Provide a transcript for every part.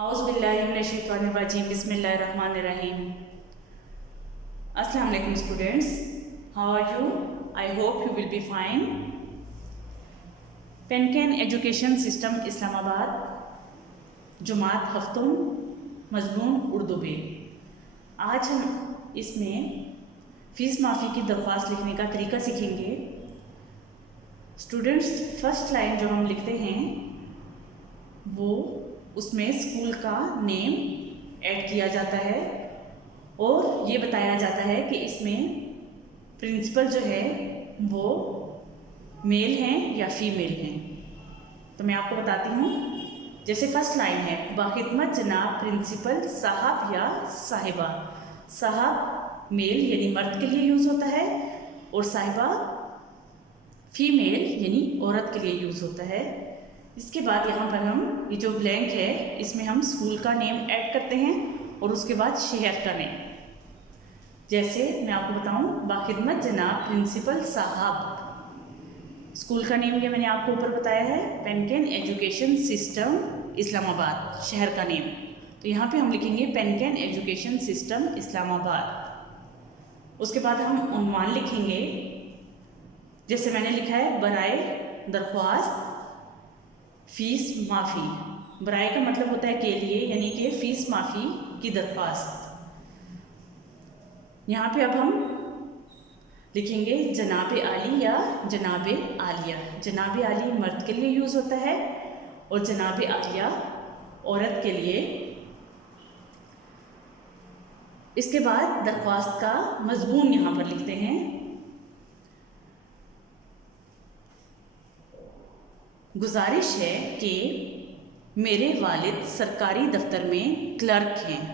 औज़ुबिल्लाहिमिनश्शैतानिर्रजीम बिस्मिल्लाहिर्रहमानिर्रहीम। अस्सलाम वालेकुम students, how are you? I hope you will be fine. पेनकेन एजुकेशन सिस्टम इस्लामाबाद, जुमात हफ्तुम, मज़मून उर्दू बे। आज हम इसमें फ़ीस माफ़ी की दरख्वास्त लिखने का तरीका सीखेंगे। स्टूडेंट्स, फर्स्ट लाइन जो हम लिखते हैं वो उसमें स्कूल का नेम ऐड किया जाता है और ये बताया जाता है कि इसमें प्रिंसिपल जो है वो मेल हैं या फीमेल हैं। तो मैं आपको बताती हूँ। जैसे फर्स्ट लाइन है, बाखिदमत जनाब प्रिंसिपल साहब या साहिबा। साहब मेल यानी मर्द के लिए यूज़ होता है और साहिबा फीमेल यानी औरत के लिए यूज़ होता है। इसके बाद यहाँ पर हम ये जो ब्लैंक है इसमें हम स्कूल का नेम ऐड करते हैं और उसके बाद शहर का नेम। जैसे मैं आपको बताऊँ, बाखिदमत जनाब प्रिंसिपल साहब, स्कूल का नेम ये मैंने आपको ऊपर बताया है, पेनकेन एजुकेशन सिस्टम इस्लामाबाद, शहर का नेम। तो यहाँ पे हम लिखेंगे पेनकेन एजुकेशन सिस्टम इस्लामाबाद। उसके बाद हम उन्वान लिखेंगे। जैसे मैंने लिखा है बराए दरख्वास्त फ़ीस माफ़ी। बराए का मतलब होता है के लिए, यानी कि फ़ीस माफ़ी की दरख्वास्त। यहाँ पे अब हम लिखेंगे जनाब आली या जनाब आलिया। जनाब आली मर्द के लिए यूज़ होता है और जनाब आलिया औरत के लिए। इसके बाद दरख्वास्त का मज़मून यहाँ पर लिखते हैं। गुजारिश है कि मेरे वालिद सरकारी दफ्तर में क्लर्क हैं।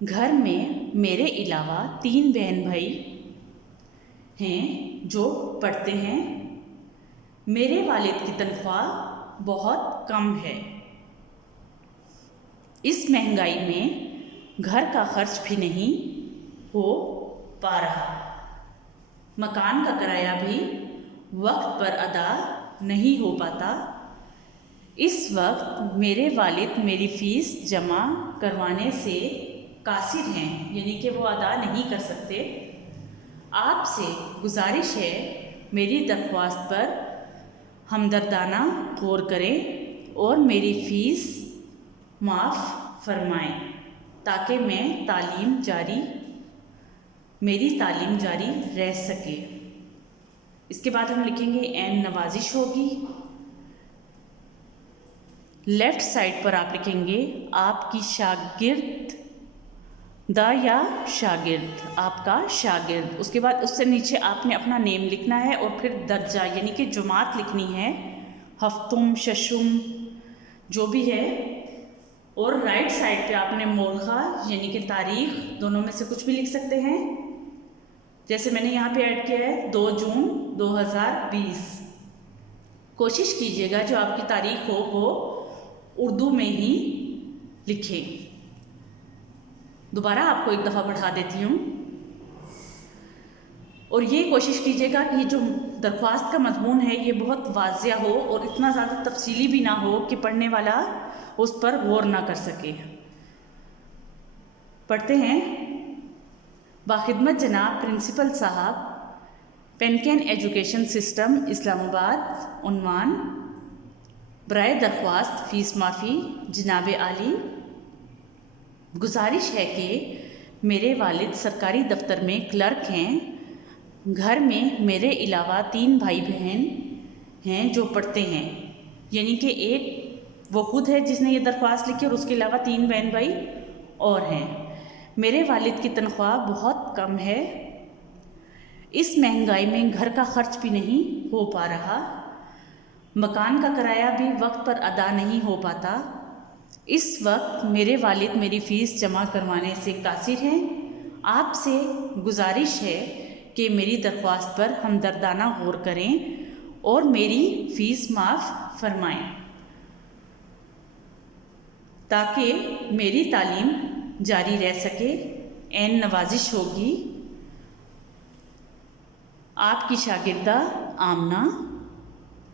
घर में मेरे अलावा 3 बहन भाई हैं जो पढ़ते हैं। मेरे वालिद की तनख्वाह बहुत कम है। इस महंगाई में घर का खर्च भी नहीं हो पा रहा। मकान का किराया भी वक्त पर अदा नहीं हो पाता। इस वक्त मेरे वालिद मेरी फ़ीस जमा करवाने से कासिर हैं, यानी कि वो अदा नहीं कर सकते। आपसे गुजारिश है मेरी दरख्वास्त पर हमदर्दाना गौर करें और मेरी फ़ीस माफ़ फरमाएं ताकि मेरी तालीम जारी रह सके। इसके बाद हम लिखेंगे एन नवाजिश होगी। लेफ़्ट साइड पर आप लिखेंगे आपकी शागिर्द दा या शागिर्द, आपका शागिर्द। उसके बाद उससे नीचे आपने अपना नेम लिखना है और फिर दर्जा यानी कि जुमात लिखनी है, हफ्तुम शशुम जो भी है। और राइट साइड पे आपने मोरखा यानी कि तारीख, दोनों में से कुछ भी लिख सकते हैं। जैसे मैंने यहाँ पे ऐड किया है 2 जून 2020। कोशिश कीजिएगा जो आपकी तारीख हो वो उर्दू में ही लिखें। दोबारा आपको एक दफ़ा पढ़ा देती हूँ। और ये कोशिश कीजिएगा कि जो दरख्वास्त का मज़मून है ये बहुत वाज़िया हो और इतना ज़्यादा तफसीली भी ना हो कि पढ़ने वाला उस पर गौर ना कर सके। पढ़ते हैं। बाखिदमत जनाब प्रिंसिपल साहब, पेनकेन एजुकेशन सिस्टम इस्लामाबाद। उन्वान बराए दरख्वास्त फ़ीस माफ़ी जनाब आली। गुजारिश है कि मेरे वालिद सरकारी दफ्तर में क्लर्क हैं। घर में मेरे अलावा 3 भाई बहन हैं जो पढ़ते हैं, यानी कि एक वो खुद है जिसने ये दरख्वास्त लिखी और उसके अलावा 3 बहन भाई और हैं। मेरे वालिद की तनख्वाह बहुत कम है। इस महंगाई में घर का खर्च भी नहीं हो पा रहा। मकान का किराया भी वक्त पर अदा नहीं हो पाता। इस वक्त मेरे वालिद मेरी फ़ीस जमा करवाने से कासिर हैं। आपसे गुजारिश है कि मेरी दरख्वास्त पर हमदर्दाना गौर करें और मेरी फ़ीस माफ़ फरमाएं ताकि मेरी तालीम जारी रह सके। एन नवाजिश होगी। आपकी शागिर्दा आमना।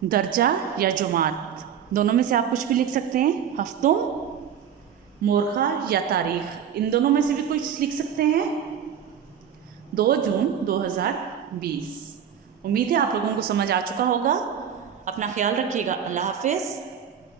दर्जा या जुमात। دونوں میں سے آپ کچھ بھی لکھ سکتے ہیں، ہفتوں، مورخہ یا تاریخ، ان دونوں میں سے بھی کچھ لکھ سکتے ہیں۔ 2 جون 2020۔ امید ہے آپ لوگوں کو سمجھ آ چکا ہوگا۔ اپنا خیال رکھیے گا۔ اللہ حافظ۔